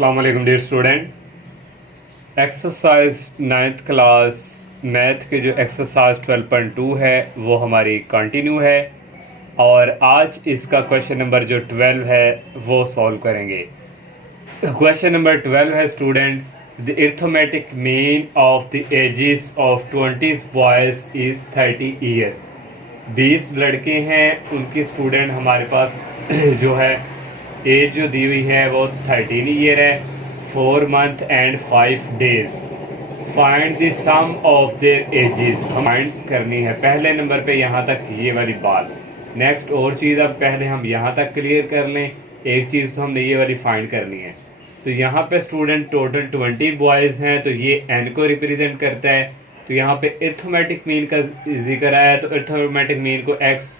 अस्सलाम वालेकुम dear student. Exercise 9th class math के जो एक्सरसाइज 12.2 है वो हमारी कंटिन्यू है और आज इसका क्वेश्चन नंबर जो 12 है वो सॉल्व करेंगे। क्वेश्चन नंबर 12 है student, the arithmetic mean of the ages of 20 boys is 30 years. 20 लड़के हैं, उनकी स्टूडेंट हमारे पास जो है एज जो दी हुई है वो 13 ईयर है, 4 month and 5 days. Find the sum of their ages, find करनी है। पहले नंबर पे यहाँ तक ये वाली बात। नेक्स्ट और चीज़, अब पहले हम यहाँ तक क्लियर कर लें। एक चीज़ तो हमने ये वाली फाइंड करनी है। तो यहाँ पे स्टूडेंट टोटल 20 बॉयज़ हैं, तो ये एन को रिप्रेजेंट करता है। तो यहाँ पे अरिथमेटिक मीन का जिक्र आया, तो अरिथमेटिक मीन को एक्स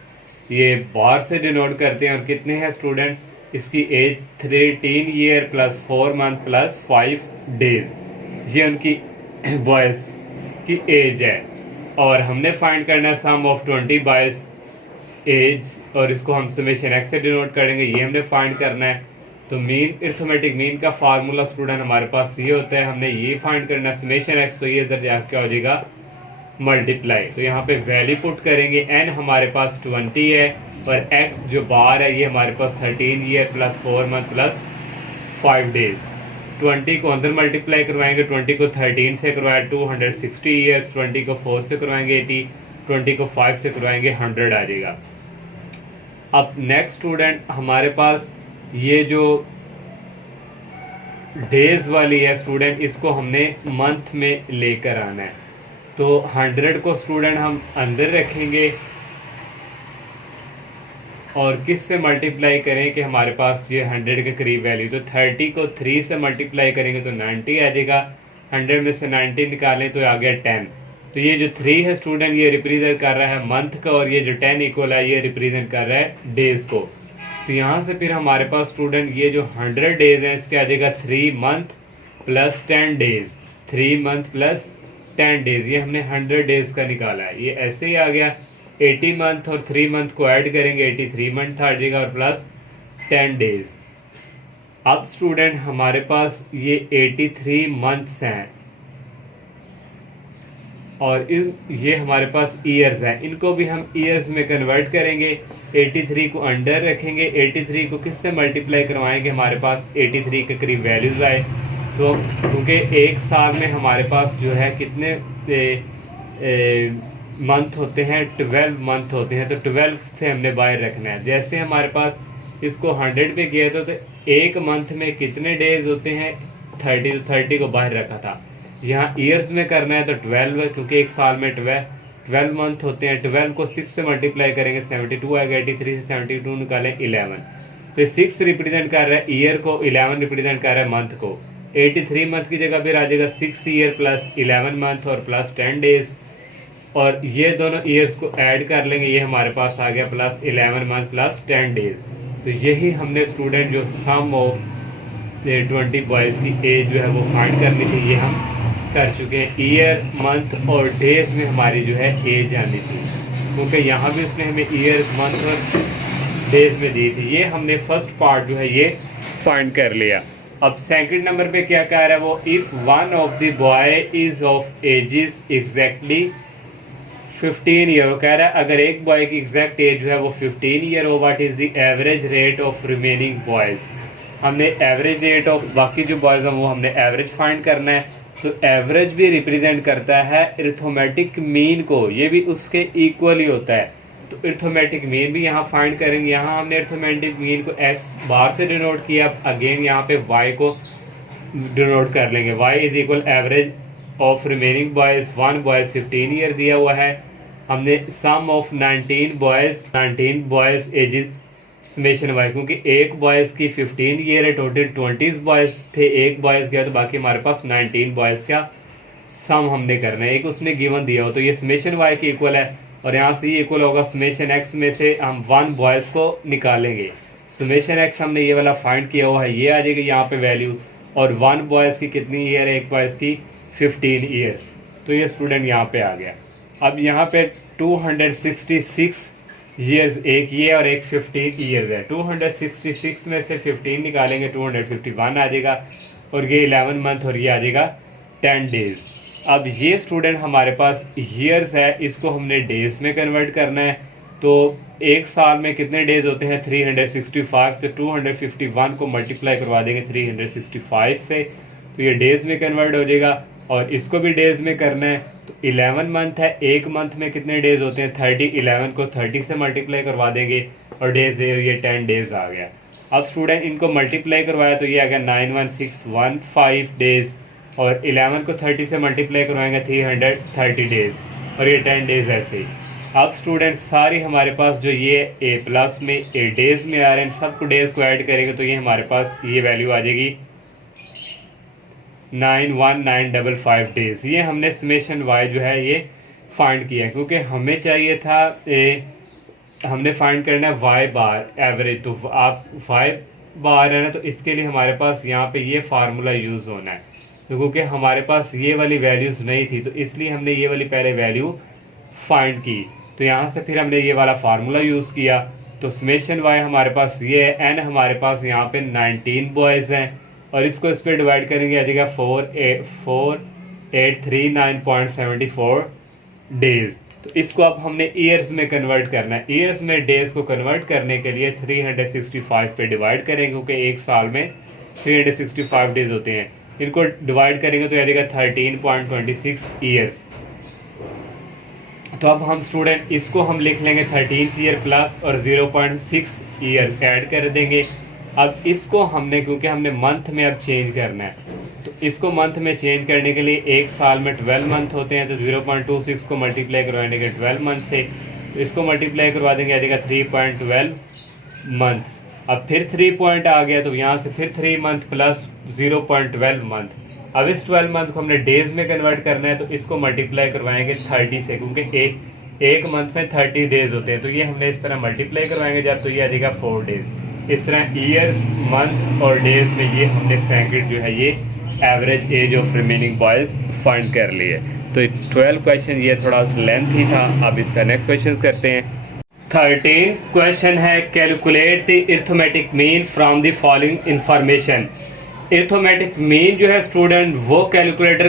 ये बार से डिनोट करते हैं। और कितने हैं स्टूडेंट, इसकी age 13 year plus 4 month plus 5 days, ये उनकी बॉयज़ की एज है। और हमने फाइंड करना है सम ऑफ 20 बॉयज़ एज, और इसको हम समेशन एक्स से डिनोट करेंगे, ये हमने फाइंड करना है। तो मीन अरिथमेटिक मीन का फार्मूला स्टूडेंट हमारे पास ये होता है, हमने ये फाइंड करना है समेशन एक्स, तो ये इधर जाके क्या हो जाएगा मल्टीप्लाई। तो यहाँ पे वैल्यू पुट करेंगे, एन हमारे पास 20 है और एक्स जो बार है ये हमारे पास 13 year plus 4 month plus 5 days. 20 को अंदर मल्टीप्लाई करवाएंगे, 20 को 13 से करवाया 260 ईयर्स, 20 को 4 से करवाएंगे 80, 20 को 5 से करवाएंगे 100 आ जाएगा। अब नेक्स्ट स्टूडेंट हमारे पास ये जो डेज वाली है स्टूडेंट, इसको हमने मंथ में लेकर आना है। तो 100 को स्टूडेंट हम अंदर रखेंगे और किस से मल्टीप्लाई करें कि हमारे पास ये 100 के करीब वैल्यू। तो 30 को 3 से मल्टीप्लाई करेंगे तो 90 आ जाएगा। 100 में से 90 निकालें तो आ गया 10। तो ये जो 3 है स्टूडेंट ये रिप्रेजेंट कर रहा है मंथ का, और ये जो 10 इक्वल है ये रिप्रेजेंट कर रहा है डेज को। तो यहाँ से फिर हमारे पास स्टूडेंट ये जो 100 डेज हैं इसके आ जाएगा 3 month plus 10 days, 3 month plus 10 days, ये हमने 100 डेज का निकाला है। ये ऐसे ही आ गया। 80 मंथ और 3 मंथ को ऐड करेंगे 83 मंथ आ जाएगा और प्लस 10 डेज। अब स्टूडेंट हमारे पास ये 83 मंथ्स हैं और ये हमारे पास ईयर्स हैं, इनको भी हम ईयर्स में कन्वर्ट करेंगे। 83 को अंडर रखेंगे, 83 को किस से मल्टीप्लाई करवाएंगे, हमारे पास 83 के करीब वैल्यूज़ आए। तो क्योंकि एक साल में हमारे पास जो है कितने मंथ होते हैं, 12 मंथ होते हैं, तो 12 से हमने बाहर रखना है। जैसे हमारे पास इसको 100 पे किया था तो एक मंथ में कितने डेज होते हैं 30, तो 30 को बाहर रखा था। यहाँ ईयर्स में करना है तो 12 है, क्योंकि एक साल में 12 मंथ होते हैं। 12 को 6 से मल्टीप्लाई करेंगे 72 आएगा, 83 से 72 निकालें 11। तो 6 रिप्रेजेंट कर रहा है ईयर को, 11 रिप्रेजेंट कर रहा है मंथ को। 83 मंथ की जगह फिर आ जाएगा 6 ईयर प्लस 11 मंथ और प्लस 10 डेज, और ये दोनों ईयर्स को ऐड कर लेंगे, ये हमारे पास आ गया प्लस 11 मंथ प्लस 10 डेज। तो यही हमने स्टूडेंट जो सम ऑफ 20 बॉयज़ की एज जो है वो फाइंड करनी थी, ये हम कर चुके हैं। ईयर मंथ और डेज में हमारी जो है एज आनी थी, क्योंकि यहाँ भी उसने हमें ईयर मंथ और डेज में दी थी। ये हमने फर्स्ट पार्ट जो है ये फाइंड कर लिया। अब सेकंड नंबर पे क्या कह रहा है वो, if one of the boy is of ages exactly 15 year, वो कह रहा है अगर एक बॉय की एग्जैक्ट एज जो है वो 15 ईयर हो, what is the average rate of remaining boys. हमने एवरेज रेट ऑफ बाकी जो बॉयज़ हैं वो हमने एवरेज फाइंड करना है। तो एवरेज भी रिप्रेजेंट करता है अरिथमेटिक मीन को, ये भी उसके इक्वल ही होता है। तो अरिथमेटिक मीन भी यहाँ फाइंड करेंगे। यहाँ हमने अरिथमेटिक मीन को एक्स बार से डिनोट किया, अगेन यहाँ पे वाई को डिनोट कर लेंगे। Y is equal average of remaining boys, 1 boys 15 year दिया हुआ है। हमने sum of 19 boys ages summation y, क्योंकि एक बॉयज़ की 15 ईयर है, टोटल 20 बॉयज़ थे, एक बॉयज़ गया तो बाकी हमारे पास 19 बॉयज़ का सम हमने करना है। एक उसने गिवन दिया हो तो ये समेशन वाई की इक्वल है, और यहाँ से ये इक्वल होगा समेशन एक्स में से हम 1 बॉयज़ को निकालेंगे। समेशन एक्स हमने ये वाला फाइंड किया हुआ है, ये आ जाएगी यहाँ पे वैल्यूज़, और 1 बॉयज़ की कितनी ईयर है, एक बॉयज़ की 15 ईयर्स। तो ये स्टूडेंट यहाँ पे आ गया। अब यहाँ पे 266 ईयर्स एक ये और एक 15 ईयर्स है। 266 में से 15 निकालेंगे 251 आ जाएगा, और ये 11 मंथ और ये आ जाएगा 10 डेज। अब ये स्टूडेंट हमारे पास ईयर्स है, इसको हमने डेज में कन्वर्ट करना है। तो एक साल में कितने डेज होते हैं 365, तो 251 को मल्टीप्लाई करवा देंगे 365 से, तो ये डेज में कन्वर्ट हो जाएगा। और इसको भी डेज में करना है, तो 11 मंथ है, एक मंथ में कितने डेज होते हैं 30, 11 को 30 से मल्टीप्लाई करवा देंगे और डेज ये 10 डेज आ गया। अब स्टूडेंट इनको मल्टीप्लाई करवाया तो ये आ गया 91615 डेज, और 11 को 30 से मल्टीप्लाई करवाएंगे 330 डेज, और ये 10 डेज ऐसे ही। अब स्टूडेंट सारी हमारे पास जो ये ए प्लस में ए डेज में आ रहे हैं, सबको डेज को ऐड करेंगे तो ये हमारे पास ये वैल्यू आ जाएगी 91955 डेज। ये हमने समेशन वाई जो है ये फाइंड किया है, क्योंकि हमें चाहिए था हमने फाइंड करना है वाई बार एवरेज। तो आप वाई बार है ना, तो इसके लिए हमारे पास यहाँ पे ये फार्मूला यूज़ होना है, तो क्योंकि हमारे पास ये वाली वैल्यूज़ नहीं थी तो इसलिए हमने ये वाली पहले वैल्यू फाइंड की। तो यहाँ से फिर हमने ये वाला फार्मूला यूज़ किया। तो समेशन वाई हमारे पास ये है, एन हमारे पास यहाँ पे 19 बॉयज़ हैं, और इसको इस पर डिवाइड करेंगे आ जाएगा 4839.74 डेज। तो इसको अब हमने ईयर्स में कन्वर्ट करना है। ईयर्स में डेज को कन्वर्ट करने के लिए 365 पे डिवाइड करेंगे, क्योंकि एक साल में 365 डेज होते हैं। इनको डिवाइड करेंगे तो आ जाएगा 13.26 ईयर्स। तो अब हम स्टूडेंट इसको हम लिख लेंगे 13th ईयर प्लस और 0.6 ईयर ऐड कर देंगे। अब इसको हमने, क्योंकि हमने मंथ में अब चेंज करना है, तो इसको मंथ में चेंज करने के लिए एक साल में 12 मंथ होते हैं, तो 0.26 को मल्टीप्लाई करवाने के 12 मंथ से, तो इसको मल्टीप्लाई करवा देंगे आ जाएगा 3.12 मंथ्स। अब फिर 3 पॉइंट आ गया, तो यहाँ से फिर 3 मंथ प्लस 0.12 मंथ। अब इस 12 मंथ को हमने डेज में कन्वर्ट करना है, तो इसको मल्टीप्लाई करवाएंगे 30 से, क्योंकि एक मंथ में 30 डेज होते हैं। तो ये हमने इस तरह मल्टीप्लाई करवाएंगे जब, तो ये आ जाएगा 4 डेज। इस तरह ईयर्स, मंथ और डेज में ये हमने सेकंड जो है ये average age of remaining boys find कर लिए। तो 12 क्वेश्चन ये थोड़ा लेंथ ही था। अब इसका नेक्स्ट क्वेश्चन करते हैं। 13 क्वेश्चन है, calculate the arithmetic mean from the following information. Arithmetic mean जो है स्टूडेंट वो कैलकुलेट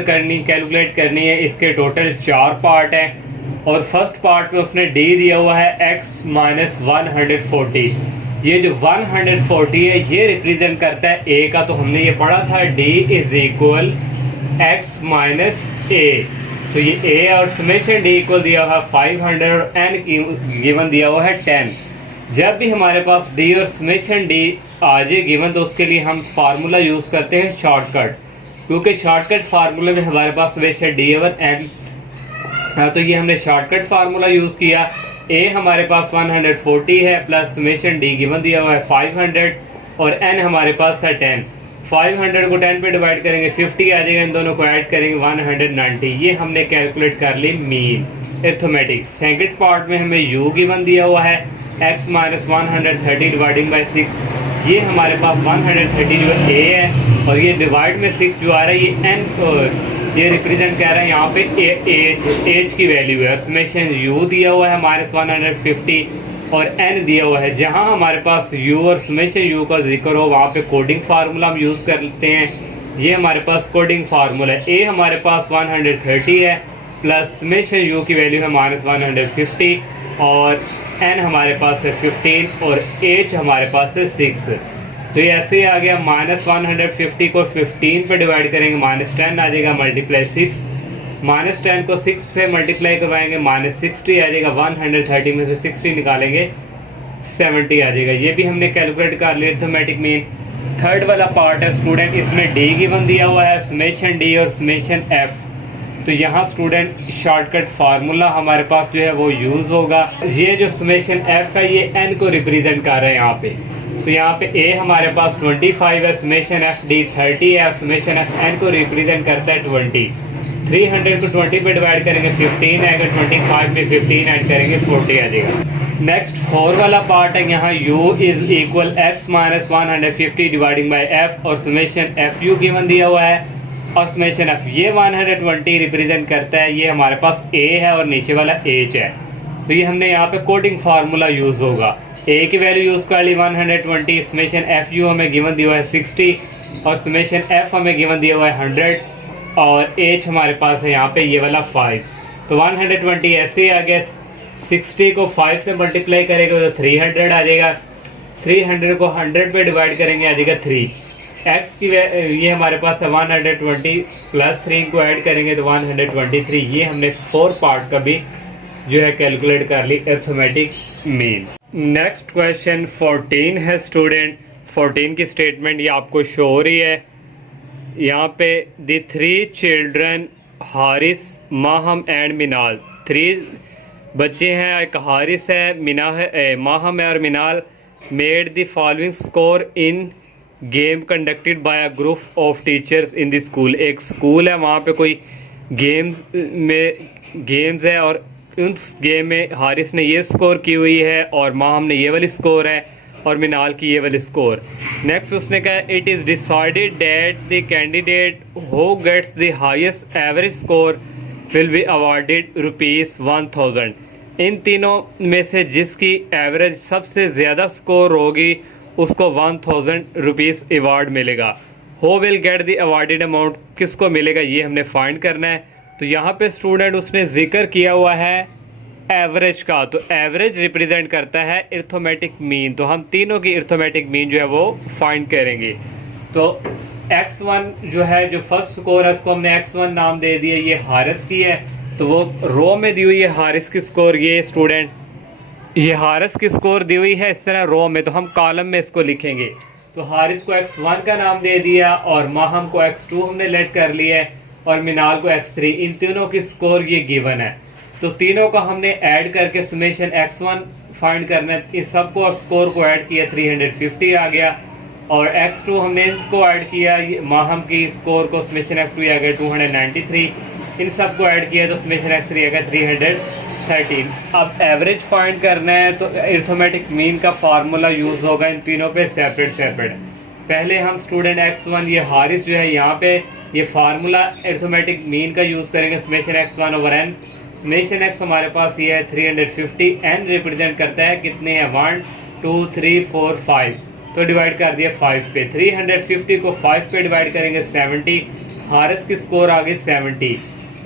करनी है। इसके टोटल 4 पार्ट हैं, और फर्स्ट पार्ट में उसने डी दिया हुआ है x माइनस 140। ये जो 140 है ये रिप्रेजेंट करता है ए का, तो हमने ये पढ़ा था d is equal x minus A. तो ये ए और समेशन डी इक्वल दिया हुआ है 500 और एन गिवन दिया हुआ है 10। जब भी हमारे पास डी और समेशन डी आ जाए गिवन, तो उसके लिए हम फार्मूला यूज़ करते हैं शॉर्टकट, क्योंकि शॉर्टकट फार्मूले में हमारे पास समेशन डी और एन। तो ये हमने शॉर्टकट फार्मूला यूज़ किया। ए हमारे पास 140 है, प्लस समेशन डी गिवन दिया हुआ है 500 और एन हमारे पास है 10। 500 को 10 पे डिवाइड करेंगे 50 आ जाएगा, इन दोनों को ऐड करेंगे 190। ये हमने कैलकुलेट कर ली मीन अरिथमेटिक। सेकंड पार्ट में हमें यू गिवन दिया हुआ है x माइनस 130 डिवाइडिंग बाई 6। ये हमारे पास 130 जो ए है, और ये डिवाइड में 6 जो आ रहा है ये एन, ये रिप्रेजेंट कर रहा है यहाँ पे एज की वैल्यू है। और समेशन यू दिया हुआ है माइनस 150 और एन दिया हुआ है। जहाँ हमारे पास यू और समेशन यू का जिक्र हो वहाँ पे कोडिंग फार्मूला हम यूज़ करते हैं। ये हमारे पास कोडिंग फार्मूला है। ए हमारे पास 130 है, प्लस समेशन यू की वैल्यू है माइनस 150 और एन हमारे पास है 15 और एच हमारे पास है 6। तो ये ऐसे ही आ गया। माइनस 150 को 15 पे डिवाइड करेंगे माइनस 10 आ जाएगा, मल्टीप्लाई 6। माइनस 10 को 6 से मल्टीप्लाई करवाएंगे माइनस 60 आ जाएगा। 130 में से 60 निकालेंगे 70 आ जाएगा। ये भी हमने कैलकुलेट कर लिया अरिथमेटिक मीन। थर्ड वाला पार्ट है स्टूडेंट, इसमें डी गिवन दिया हुआ है, समेशन डी और समेशन एफ। तो यहाँ स्टूडेंट शॉर्टकट फार्मूला हमारे पास जो है वो यूज़ होगा। ये जो समेशन एफ है ये एन को रिप्रेजेंट कर रहा है यहाँ पे। तो यहाँ पे ए हमारे पास 25 है, समेशन एफ डी 30 है, समेशन एफ एन को रिप्रेजेंट करता है 20। 300 को 20 पे डिवाइड करेंगे 15 आएगा, 25 में 15 ऐड करेंगे 40 आ जाएगा। नेक्स्ट 4 वाला पार्ट है, यहाँ u is equal x minus 150 dividing by f और समेशन एफ यू गिवन दिया हुआ है और समेशन एफ ये 120 रिप्रेजेंट करता है। ये हमारे पास a है और नीचे वाला h है। तो ये हमने यहाँ पे कोडिंग फार्मूला यूज़ होगा। ए की वैल्यू यूज़ कर ली 120, समेशन एफ यू हमें गिवन दिया हुआ है 60 और समेशन एफ हमें गिवन दिया हुआ है 100 और एच हमारे पास है यहाँ पे ये वाला 5। तो 120 ऐसे ही आ गया, 60 को 5 से मल्टीप्लाई करेंगे तो 300 आ जाएगा, 300 को 100 पे डिवाइड करेंगे आ जाएगा 3। एक्स की ये हमारे पास है 120 प्लस 3 को ऐड करेंगे तो 123। ये हमने 4 पार्ट का भी जो है कैलकुलेट कर ली अरिथमेटिक मीन। नेक्स्ट क्वेश्चन 14 है स्टूडेंट। 14 की स्टेटमेंट ये आपको शो हो रही है यहाँ पे। The 3 children Haris, Maham and Minal, 3 बच्चे हैं, एक हारिस है, माहम है और Minal, made the following score in game conducted by a group of teachers in the school. एक स्कूल है, वहाँ पे कोई गेम्स है और उस गेम में हारिस ने ये स्कोर की हुई है और माहम ने ये वाली स्कोर है और मिनाल की ये वाली स्कोर। नेक्स्ट उसने कहा it is decided that the candidate who gets the highest average score will be awarded ₹1000। इन तीनों में से जिसकी एवरेज सबसे ज़्यादा स्कोर होगी उसको ₹1000 अवार्ड मिलेगा। Who will get the awarded amount, किसको मिलेगा ये हमने फाइंड करना है। तो यहाँ पे स्टूडेंट उसने जिक्र किया हुआ है एवरेज का, तो एवरेज रिप्रेजेंट करता है अरिथमेटिक मीन। तो हम तीनों की अरिथमेटिक मीन जो है वो फाइंड करेंगे। तो x1 जो है, जो फर्स्ट स्कोर है उसको हमने x1 नाम दे दिया, ये हारिस की है। तो वो रो में दी हुई है हारिस की स्कोर, ये स्टूडेंट ये हारिस की स्कोर दी हुई है इस तरह रो में, तो हम कॉलम में इसको लिखेंगे। तो हारिस को x1 का नाम दे दिया और माहम को x2 हमने लेट कर लिया है और मिनाल को x3। इन तीनों की स्कोर ये गिवन है, तो तीनों का हमने ऐड करके समेशन x1 फाइंड करना है। इस सबको और स्कोर को ऐड किया 350 आ गया और x2 हमने इनको ऐड किया, माहम की स्कोर को समेशन x2 आ गया 293। इन सबको ऐड किया तो समेशन x3 आ गया 313। अब एवरेज फाइंड करना है तो अरिथमेटिक मीन का फार्मूला यूज़ होगा इन तीनों पे सेपरेट। पहले हम स्टूडेंट x1 ये हारिस जो है यहाँ पे ये फार्मूला अरिथमेटिक मीन का यूज़ करेंगे, summation x1 over n। Summation x हमारे पास ये है 350, n रिप्रेजेंट करता है कितने हैं 1 2 3 4 5, तो डिवाइड कर दिया 5 पे। 350 को 5 पे डिवाइड करेंगे 70, हारिस की स्कोर आ गई 70।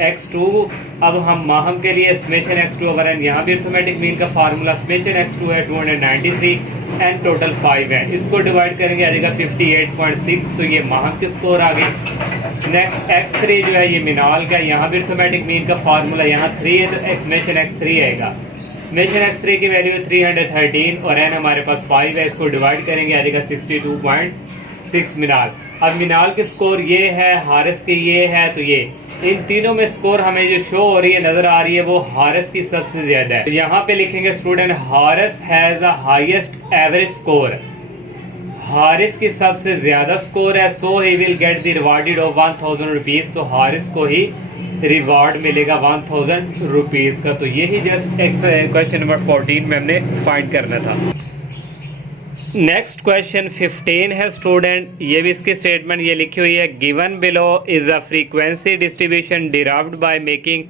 x2 अब हम माहम के लिए समेशन x2 ओवर n, यहाँ भी अरिथमेटिक मीन का फार्मूला समेशन x2 है 293, n टोटल 5 है, इसको डिवाइड करेंगे आ जाएगा 58.6, तो ये माहम की स्कोर आ गई। नेक्स्ट x3 जो है ये मिनाल का, यहाँ भी अरिथमेटिक मीन का फार्मूला, यहाँ 3 है तो समेशन x3 आएगा। समेशन x3 की वैल्यू है 313 और n हमारे पास 5 है, इसको डिवाइड करेंगे आ जाएगा 62.6 मिनाल। अब मिनाल की स्कोर ये है, हारिस की ये है, तो ये इन तीनों में स्कोर हमें जो शो हो रही है नज़र आ रही है वो हारिस की सबसे ज़्यादा है। तो यहाँ पे लिखेंगे student Haris has the highest average score, Haris की सबसे ज़्यादा स्कोर है, so he will get the rewarded of 1000 तो हारिस को ही रिवार्ड मिलेगा 1000 का। तो यही जस्ट क्वेश्चन नंबर 14 में हमने फाइंड करना था। नेक्स्ट क्वेश्चन 15 है स्टूडेंट, ये भी इसकी स्टेटमेंट ये लिखी हुई है, given below is a frequency distribution derived by making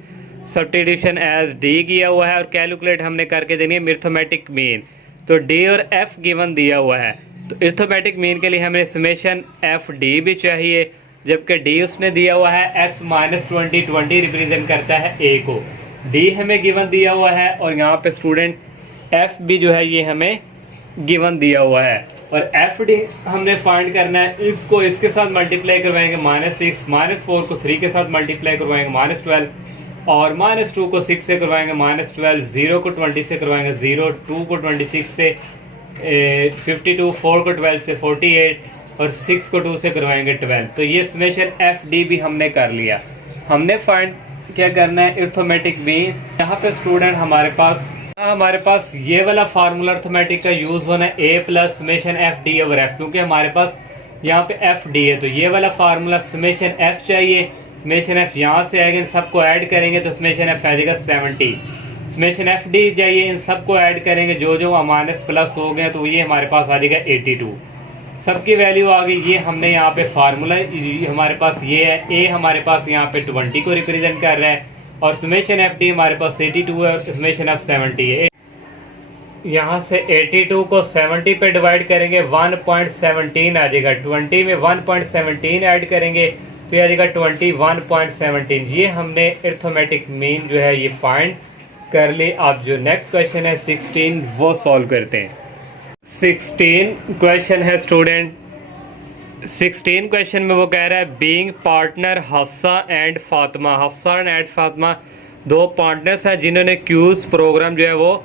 substitution as D किया हुआ है और कैलकुलेट हमने करके देनी है अरिथमेटिक मीन। तो डी और एफ गिवन दिया हुआ है, तो अरिथमेटिक मीन के लिए हमें समेशन एफ डी भी चाहिए, जबकि डी उसने दिया हुआ है x - 20, 20 रिप्रेजेंट करता है ए को, डी हमें गिवन दिया हुआ है और यहाँ पे स्टूडेंट एफ भी जो है ये हमें गिवन दिया हुआ है और एफ डी हमने फाइंड करना है। इसको इसके साथ मल्टीप्लाई करवाएंगे -6, -4 को 3 के साथ मल्टीप्लाई करवाएंगे -12 और -2 को 6 से करवाएंगे -12, 0 को 20 से करवाएंगे 0, 2 को 26 से 52, 4 को 12 से 48 और 6 को 2 से करवाएंगे 12। तो ये समेशन एफ डी भी हमने कर लिया। हमने फाइंड क्या करना है अरिथमेटिक मीन। यहाँ पे स्टूडेंट हमारे पास ये वाला फार्मूला अरिथमेटिक का यूज़ होना है a plus summation F D over F, क्योंकि हमारे पास यहाँ पे एफ डी है, तो ये वाला फार्मूला समेशन एफ चाहिए, समेशन एफ यहाँ से आएगा, इन सबको ऐड करेंगे तो समेशन एफ आ जाएगा 70। समेशन एफ डी चाहिए, इन सबको ऐड करेंगे, जो माइनस प्लस हो गए तो ये हमारे पास आ जाएगा 82, सबकी वैल्यू आ गई। ये हमने यहाँ पे फार्मूला हमारे पास ये है, ए हमारे पास यहाँ पे 20 को रिप्रेजेंट कर रहा है, और समेशन एफ डी हमारे पास 82 है, समेशन एफ 70 है। यहाँ से 82 को 70 पे डिवाइड करेंगे 1.17 आ जाएगा। 20 में 1.17 ऐड करेंगे तो ये आ जाएगा 21.17। ये हमने अरिथमेटिक मीन जो है ये फाइंड कर ली। अब जो नेक्स्ट क्वेश्चन है 16 वो सॉल्व करते हैं। 16 क्वेश्चन है स्टूडेंट, 16 क्वेश्चन में वो कह रहा है being partner Hafsa and Fatima. Hafsa and Fatima दो पार्टनर्स हैं जिन्होंने क्यूज प्रोग्राम जो है वो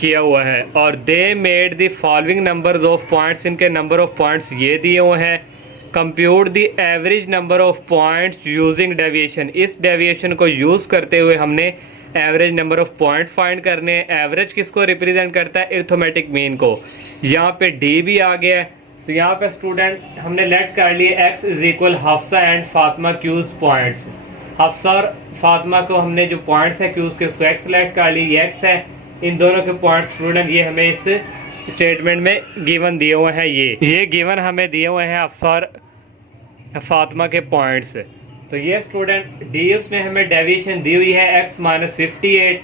किया हुआ है और they made the following numbers of points. इनके नंबर ऑफ पॉइंट्स ये दिए हुए हैं। Compute the average number of points using deviation. इस डेविएशन को यूज़ करते हुए हमने average number of point find करने हैं। एवरेज किसको रिप्रेजेंट करता है? अरिथमेटिक मीन को। यहाँ पे डी भी आ गया है तो यहाँ पे स्टूडेंट हमने लेट कर लिए x is equal Hafsa and Fatima quiz points. Hafsa और फातिमा को हमने जो पॉइंट्स है क्यूज के उसको x लेट कर ली, ये x है। इन दोनों के पॉइंट्स स्टूडेंट ये हमें इस स्टेटमेंट में गिवन दिए हुए हैं। ये गिवन हमें दिए हुए हैं हफ्सा और फातिमा के पॉइंट्स। तो ये स्टूडेंट डी उसने हमें डेविएशन दी हुई है x माइनस 58।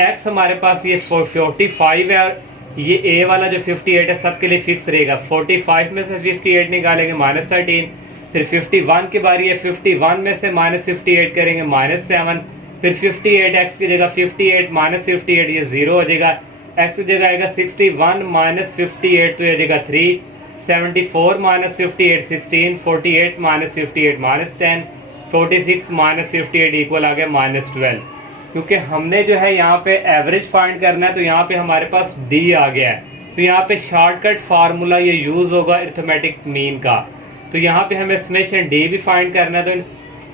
x हमारे पास ये 45 है और ये a वाला जो 58 है सबके लिए फिक्स रहेगा। 45 में से 58 निकालेंगे -13। फिर 51 की बारी है, 51 में से -58 करेंगे -7। फिर 58 x की जगह 58 -58 ये 0 हो जाएगा। x की जगह आएगा 61 -58 तो ये जगह 3। 74 -58 16। 48 -58 -10। 46 -58 इक्वल आ गया -12। क्योंकि हमने जो है यहाँ पे एवरेज फाइंड करना है तो यहाँ पे हमारे पास d आ गया है। तो यहाँ पे शॉर्टकट फार्मूला ये यूज़ होगा अरिथमेटिक मीन का। तो यहाँ पे हमें समेशन d भी फाइंड करना है तो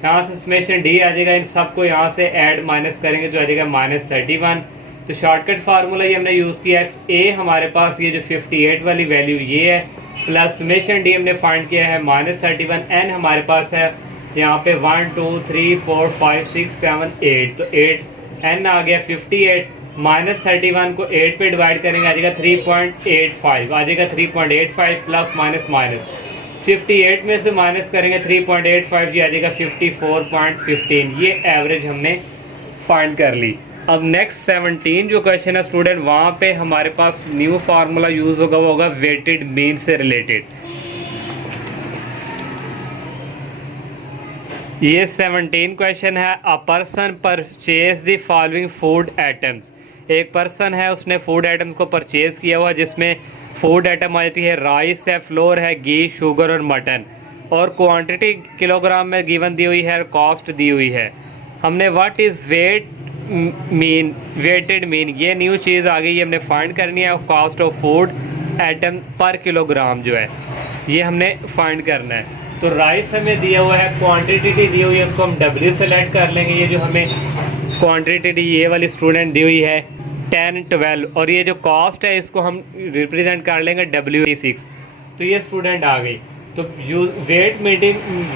यहाँ से समेशन d आ जाएगा। इन सबको यहाँ से ऐड माइनस करेंगे तो आ जाएगा -31। तो शॉर्टकट फार्मूला ये हमने यूज़ किया। a हमारे पास ये जो 58 वाली वैल्यू ये है प्लस समेशन d हमने फाइंड किया है -31। n हमारे पास है यहाँ पे 1 2 3 4 5 6 7 8 तो 8 n आ गया। 58 -31 को 8 पे डिवाइड करेंगे आ जाएगा 3.85 आ जाएगा 3.85 प्लस माइनस माइनस 58 में से माइनस करेंगे 3.85 ये आ जाएगा 54.15। ये एवरेज हमने फाइंड कर ली। अब नेक्स्ट 17 जो क्वेश्चन है स्टूडेंट वहाँ पे हमारे पास न्यू फार्मूला यूज़ होगा, वो होगा वेटेड मीन से रिलेटेड। ये 17 क्वेश्चन है। A person purchase the following food items. एक पर्सन है उसने फूड आइटम्स को परचेज किया हुआ जिसमें फूड आइटम आती है राइस है, फ्लोर है, घी, शुगर और मटन और क्वांटिटी किलोग्राम में गिवन दी हुई है और कॉस्ट दी हुई है। हमने व्हाट इज़ वेटेड मीन ये न्यू चीज़ आ गई, ये हमने फाइंड करनी है। कॉस्ट ऑफ फूड आइटम पर किलोग्राम जो है ये हमने फाइंड करना है। तो राइस हमें दिया हुआ है, क्वांटिटी दी हुई है, उसको हम W से लेट कर लेंगे। ये जो हमें क्वांटिटी ये वाली स्टूडेंट दी हुई है 10 12 और ये जो कॉस्ट है इसको हम रिप्रेजेंट कर लेंगे W6। तो ये स्टूडेंट आ गई। तो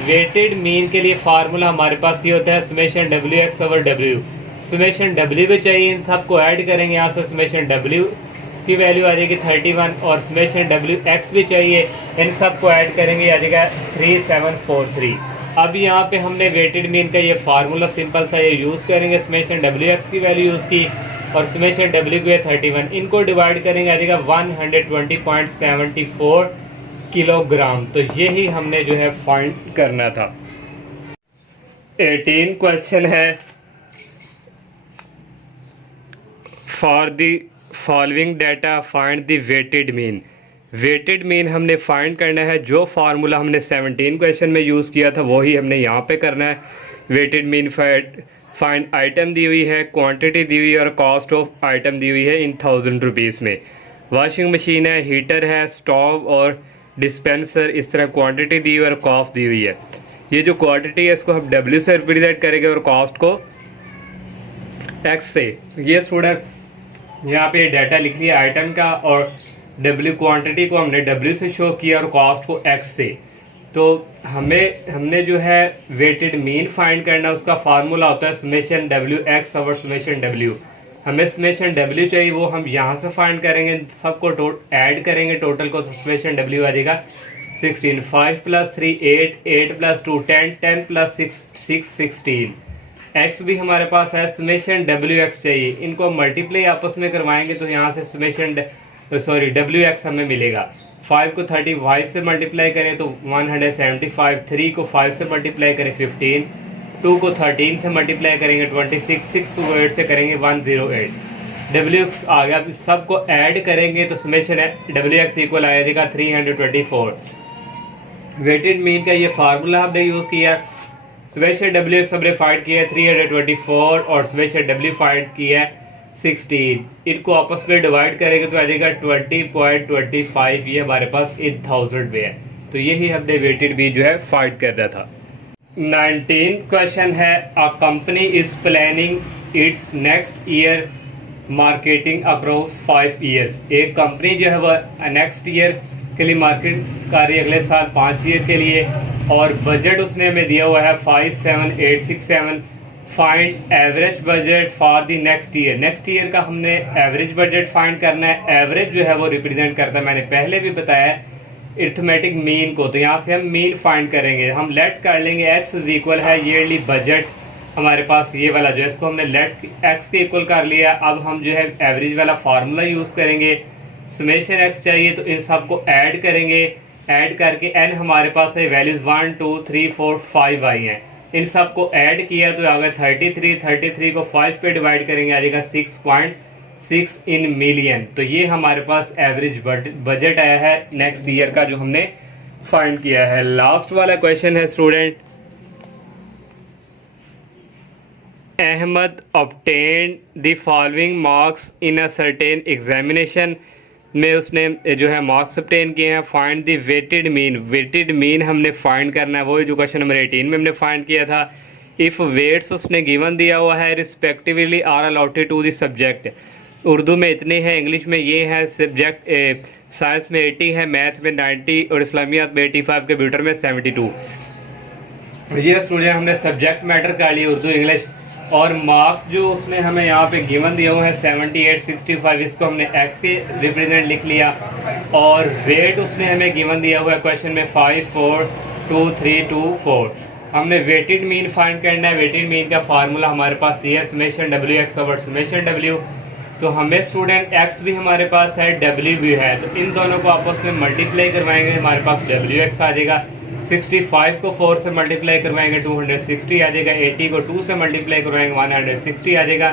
वेटेड मीन के लिए फार्मूला हमारे पास ये होता है summation WX over W। Summation W भी चाहिए, इन सबको ऐड करेंगे यहाँ से समेशन W की वैल्यू आ जाएगी 31 और समेशन WX भी चाहिए, इन सब को ऐड करेंगे आ जाएगा 3743। अब यहाँ पे हमने वेटेड मीन का ये फार्मूला सिंपल सा ये यूज़ करेंगे। समेशन WX की वैल्यू यूज़ की और समेशन W की है 31, इनको डिवाइड करेंगे आ जाएगा 120.74 किलोग्राम। तो यही हमने जो है फाइंड करना था। 18 क्वेश्चन है for the following data find the weighted mean. Weighted mean हमने फाइंड करना है। जो फार्मूला हमने 17 क्वेश्चन में यूज़ किया था वही हमने यहाँ पे करना है। वेटेड मीन फाइंड आइटम दी हुई है, क्वांटिटी दी हुई है और कॉस्ट ऑफ आइटम दी हुई है इन 1000 रुपीज़ में। वॉशिंग मशीन है, हीटर है, स्टोव और डिस्पेंसर, इस तरह क्वांटिटी दी हुई है और कॉस्ट दी हुई है। ये जो क्वांटिटी है इसको हम W से रिप्रेजेंट करेंगे और कॉस्ट को X से। ये स्टूडेंट यहाँ पे डाटा लिख लिया आइटम का और W क्वांटिटी को हमने W से शो किया और कॉस्ट को X से। तो हमने जो है वेटेड मीन फाइंड करना, उसका फार्मूला होता है summation WX over summation W। हमें समेशन W चाहिए, वो हम यहाँ से फाइंड करेंगे, सबको ऐड करेंगे टोटल को, तो समेशन W आ जाएगा 16। 5 + 3 8, 8 + 2 10, 10 + 6 16। एक्स भी हमारे पास है, समेशन डब्ल्यू एक्स चाहिए, इनको मल्टीप्लाई आपस में करवाएंगे तो यहाँ से समेशन डब्ल्यू एक्स हमें मिलेगा। 5 को 35 से मल्टीप्लाई करें तो 175, 3 को 5 से मल्टीप्लाई करें 15, 2 को 13 से मल्टीप्लाई करेंगे 26, 6 को 8 से करेंगे 108, डब्ल्यू एक्स आ गया। अब सबको ऐड करेंगे तो समेशन है डब्ल्यू एक्स इक्वल आ जाएगा 324। वेटेड मीन का ये फार्मूला हमने यूज़ किया, समेशन डब्ल्यू एक्स हमने फाइंड किया 324 और समेशन डब्ल्यू फाइंड किया 16। इनको आपस में डिवाइड करेंगे तो आ जाएगा 20.25, ये हमारे पास इन 1000 में है। तो यही हमने वेटेड मीन जो है फाइंड करना था। 19th क्वेश्चन है, a company is planning it's next year marketing across 5 years. एक कंपनी जो है वह नेक्स्ट ईयर के लिए मार्केट कर रही है, अगले साल 5 ईयर के लिए, और बजट उसने हमें दिया हुआ है 57867। Find average budget for the next year. Next year का हमने एवरेज बजट फाइंड करना है। एवरेज जो है वो रिप्रेजेंट करता है, मैंने पहले भी बताया, अरिथमेटिक मीन को। तो यहाँ से हम मीन फाइंड करेंगे, हम लेट कर लेंगे एक्स इज इक्वल है ईयरली बजट, हमारे पास ये वाला जो है इसको हमने लेट एक्स के इक्वल कर लिया। अब हम जो है एवरेज वाला फार्मूला यूज़ करेंगे, समेशन एक्स चाहिए तो इन सब को ऐड करेंगे, ऐड करके एन हमारे पास है वैल्यूज़ 1 2 3 4 5 आई हैं, इन सब को ऐड किया तो आ गया 33। 33 को 5 पे डिवाइड करेंगे आ जाएगा 6.6 इन मिलियन। तो ये हमारे पास एवरेज बजट आया है नेक्स्ट ईयर का जो हमने फाइंड किया है। लास्ट वाला क्वेश्चन है student, Ahmad obtain the following marks in a certain examination में उसने जो है मार्क्स ऑब्टेन किए हैं। Find the weighted mean. Weighted mean हमने फाइंड करना है, वही जो क्वेश्चन नंबर 18 में हमने फाइंड किया था। इफ़ वेट्स उसने गिवन दिया हुआ है, respectively are allotted to the subject. Urdu में इतने हैं, इंग्लिश में ये है, सब्जेक्ट साइंस में 80 है, मैथ में 90 और इस्लामियात में 85, कंप्यूटर में 72। ये स्टूडेंट हमने सब्जेक्ट मैटर कर लिया उर्दू इंग्लिश, और मार्क्स जो उसने हमें यहाँ पे गिवन दिया हुआ है 78 65, इसको हमने एक्स के रिप्रेजेंट लिख लिया। और वेट उसने हमें गिवन दिया हुआ है क्वेश्चन में 5 4 2 3 2 4। हमने वेटेड मीन फाइंड करना है। वेटेड मीन का फार्मूला हमारे पास ये है, summation W x over summation W. तो हमें स्टूडेंट एक्स भी हमारे पास है, डब्ल्यू भी है, तो इन दोनों को आपस में मल्टीप्लाई करवाएंगे, हमारे पास डब्ल्यू एक्स आ जाएगा। 65 को 4 से मल्टीप्लाई करवाएंगे 260 आ जाएगा। 80 को 2 से मल्टीप्लाई करवाएंगे 160 आ जाएगा।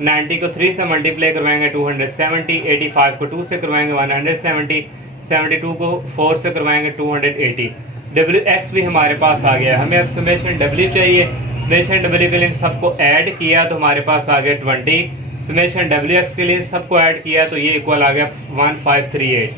90 को 3 से मल्टीप्लाई करवाएंगे 270। 85 को 2 से करवाएंगे 170। 72 को 4 से करवाएंगे 280। डब्ल्यू एक्स भी हमारे पास आ गया। हमें अब समेशन डब्ल्यू चाहिए, समेशन डब्ल्यू के लिए सबको ऐड किया तो हमारे पास आ गया 20। समेशन डब्ल्यू एक्स के लिए सबको ऐड किया तो ये इक्वल आ गया 1538।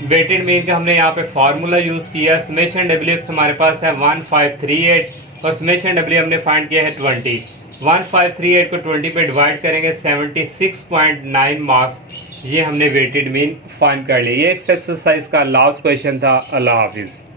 वेटेड मीन का हमने यहाँ पे फार्मूला यूज़ किया, समेशन डब्ल्यू एक्स हमारे पास है 1538 और समेशन डब्ल्यू हमने फाइंड किया है 20। 1538 को 20 पे डिवाइड करेंगे 76.9 मार्क्स, ये हमने वेटेड मीन फाइंड कर लिया। ये एक्सरसाइज का लास्ट क्वेश्चन था। अल्लाह हाफिज़।